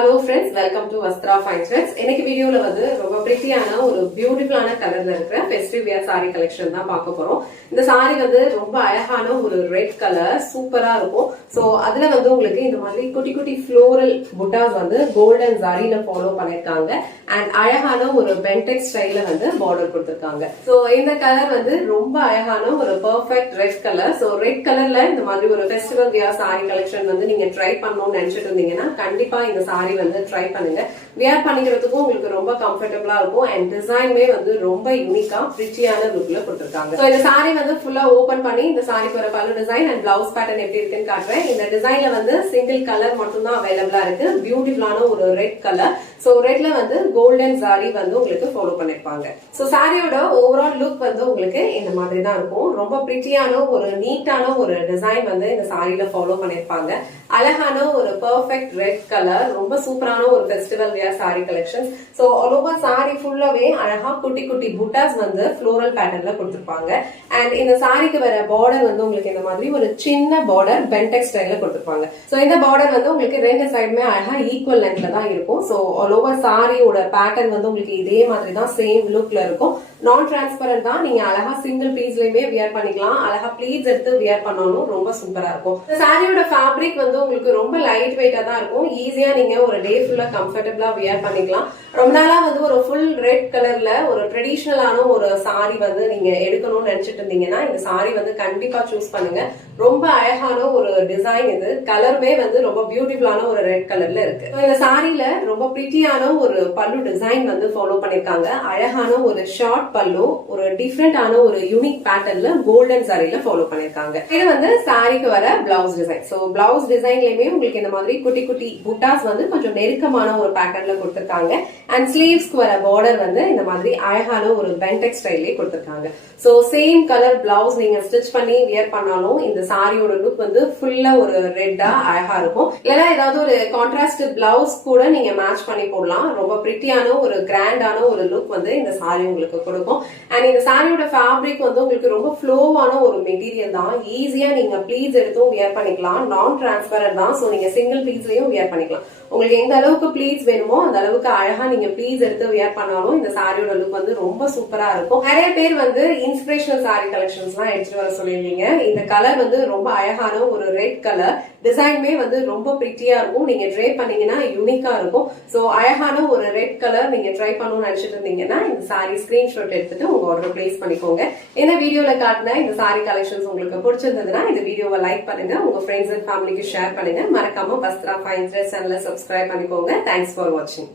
Hello friends, welcome to Vastra Fine Threads. இன்னைக்கு வீடியோல வந்து ரொம்ப பிரிட்டியான ஒரு பியூட்டிஃபுல்லான கலர்ல இருக்கிற ஃபெஸ்டிவ் வியர் saree கலெக்ஷன் தான் பார்க்க போறோம். இந்த saree வந்து ரொம்ப அழகான ஒரு ரெட் கலர் சூப்பரா இருக்கும். சோ அதுல வந்து உங்களுக்கு இந்த மாதிரி குட்டி குட்டி ஃப்ளோரல் புட்டாஸ் வந்து கோல்டன் ஜரியில ஃபாலோ பண்ணிருக்காங்க அண்ட் அழகான ஒரு பென்டெக்ஸ் ஸ்டைல்ல வந்து பார்டர் கொடுத்திருக்காங்க. சோ இந்த கலர் வந்து ரொம்ப அழகான ஒரு perfect red colour. So red கலர்ல இந்த மாதிரி ஒரு ஃபெஸ்டிவல் வியர் saree கலெக்ஷன் வந்து நீங்க ட்ரை பண்ணணும்னு நினைச்சிட்டு இருந்தீங்கன்னா கண்டிப்பா இந்த saree வந்து ட்ரை பண்ணுங்க. வியர் பண்ணிக்கிறதுக்கும் உங்களுக்கு ரொம்ப கம்ஃபர்டபிளா இருக்கும் அண்ட் டிசைனுமே வந்து ரொம்ப யூனிக்கா பிரிட்டியான லுக்ல கொடுத்திருக்காங்க. சோ இந்த saree வந்து ஃபுல்லா ஓபன் பண்ணி இந்த saree வர பல்லு டிசைன் அண்ட் பிளவுஸ் பேட்டர்ன் எப்படி இருக்குன்னு காட்டுறேன். இந்த டிசைன்ல வந்து சிங்கிள் கலர் மட்டும் தான் அவைலபிளா இருக்கு. பியூட்டிஃபுல்லான ஒரு ரெட் கலர். சோ ரெட்ல வந்து கோல்டன் ஜரி வந்து உங்களுக்கு ஃபாலோ பண்ணிருப்பாங்க. சோ சாரியோட ஓவரால் லுக் வந்து உங்களுக்கு இந்த மாதிரி தான் இருக்கும். ரொம்ப பிரிட்டியான ஒரு நீட்டான ஒரு டிசைன் வந்து இந்த சாரியில ஃபாலோ பண்ணிருப்பாங்க. அழகான ஒரு பெர்ஃபெக்ட் ரெட் கலர், ரொம்ப சூப்பரான ஒரு festival wear sorry collection. So all over sorry ஃபுல்லாவே அழகா குட்டி குட்டி புட்டாஸ் வந்து ஃப்ளோரல் பேட்டர்ன்ல கொடுத்திருப்பாங்க. அண்ட் இந்த சாரிக்கு வர பார்டர் வந்து உங்களுக்கு இந்த மாதிரி ஒரு சின்ன பார்டர் பென்டெக்ஸ் ஸ்டைல்ல கொடுத்திருப்பாங்க. சோ இந்த பார்டர் வந்து உங்களுக்கு ரெண்டு சைடுமே அழகா ஈக்குவல் லென்த்ல தான் இருக்கும். சோ ஆல் ஓவர் சாரியோட பேட்டர்ன் வந்து உங்களுக்கு இதே மாதிரி தான் சேம் லுக்ல இருக்கும். நான் டிரான்ஸ்பரண்ட் தான். நீங்க அழகா சிங்கிள் பீஸ்லயுமே வியர் பண்ணிக்கலாம். அழகா ப்ளீட்ஸ் எடுத்து வியர் பண்ணாலும் ரொம்ப சூப்பரா இருக்கும். சாரியோட ஃபேப்ரிக் வந்து உங்களுக்கு ரொம்ப லைட் வெயிட்டா தான் இருக்கும். ஈஸியா நீங்க ஒரு டே ஃபுல்லா கம்ஃபர்டபிளா வியர் பண்ணிக்கலாம். ரொம்ப நாளா வந்து ஒரு ஃபுல் ரெட் கலர்ல ஒரு ட்ரெடிஷனலான ஒரு சாரி வந்து நீங்க எடுக்கணும்னு நினைச்சிட்டு இருந்தீங்கன்னா இந்த சாரி வந்து கண்டிப்பா சூஸ் பண்ணுங்க. ரொம்ப அழகான ஒரு டிசைன் இது. கலருமே வந்து ரொம்ப பியூட்டிஃபுல்லான ஒரு ரெட் கலர்ல இருக்கு. இந்த சாரியில ரொம்ப பிரிட்டியான ஒரு பல்லு டிசைன் வந்து ஃபாலோ பண்ணிருக்காங்க. அழகான ஒரு ஷார்ட் பல்லு, ஒரு டிஃப்ரெண்டான ஒரு யூனிக் பேட்டர்ன்ல கோல்டன் சாரியில ஃபாலோ பண்ணிருக்காங்க. இது வந்து சாரிக்கு வர பிளவுஸ் டிசைன். சோ பிளவுஸ் டிசைன்லயுமே உங்களுக்கு இந்த மாதிரி குட்டி குட்டி புட்டாஸ் வந்து கொஞ்சம் நெருக்கமான ஒரு பேட்டர்ன்ல கொடுத்திருக்காங்க. அண்ட் ஸ்லீவ்ஸ்க்கு வர பார்டர் வந்து இந்த மாதிரி அழகான ஒரு பென்டெக்ஸ் ஸ்டைல்லே கொடுத்திருக்காங்க. சோ சேம் கலர் பிளவுஸ் நீங்க ஸ்டிச் பண்ணி வியர் பண்ணாலும் இந்த சாரியோட லுக் வந்து ஃபுல்லா ஒரு ரெட்டா அழகா இருக்கும். இல்லைன்னா ஏதாவது ஒரு கான்ட்ராஸ்ட் பிளவுஸ் கூட நீங்க மேட்ச் பண்ணி போடலாம். ரொம்ப பிரிட்டியான ஒரு கிராண்டான ஒரு லுக் வந்து இந்த சாரி உங்களுக்கு கொடுக்கும். அண்ட் இந்த சாரியோட ஃபேப்ரிக் வந்து உங்களுக்கு ரொம்ப ஃப்ளோவான ஒரு மெட்டீரியல் தான். ஈஸியா நீங்க ப்ளீட்ஸ் எடுத்தும் வியர் பண்ணிக்கலாம். நான் டிரான்ஸ்பரண்ட் தான். சோ நீங்க சிங்கிள் ப்ளீட்ஸ்லயும் வியர் பண்ணிக்கலாம். உங்களுக்கு எந்த அளவுக்கு ப்ளீட்ஸ் வேணுமோ அந்த அளவுக்கு அழகா நீங்க ப்ளீட்ஸ் எடுத்து வியர் பண்ணாலும் இந்த சாரியோட லுக் வந்து ரொம்ப சூப்பரா இருக்கும். நிறைய பேர் வந்து இன்ஸ்பிரேஷனல் சாரி கலெக்ஷன்ஸ் எல்லாம் எடுத்துட்டு வர சொல்லியிருந்தீங்க. இந்த கலர் வந்து ரொம்ப அழகான ஒரு ரெட் கலர். டிசைனுமே வந்து ரொம்ப பிரிட்டியா இருக்கும். நீங்க ட்ரை பண்ணீங்கன்னா யூனிக்கா இருக்கும். சோ அழகான ஒரு ரெட் கலர் நீங்க ட்ரை பண்ணணும்னு நினைச்சிட்டு இருந்தீங்கன்னா இந்த சாரி ஸ்கிரீன்ஷாட் எடுத்துட்டு உங்க ஆர்டர் பிளேஸ் பண்ணிக்கோங்க. இந்த வீடியோல காட்டின இந்த சாரி கலெக்ஷன்ஸ் உங்களுக்கு பிடிச்சிருந்ததுன்னா இந்த வீடியோவை லைக் பண்ணுங்க, உங்க ஃப்ரெண்ட்ஸ் அண்ட் ஃபேமிலிக்கு ஷேர் பண்ணுங்க. மறக்காம வஸ்த்ரா ஃபைன் த்ரெட்ஸ் சேனலை சப்ஸ்கிரைப் பண்ணிக்கோங்க. தேங்க்ஸ் ஃபார் வாட்சிங்.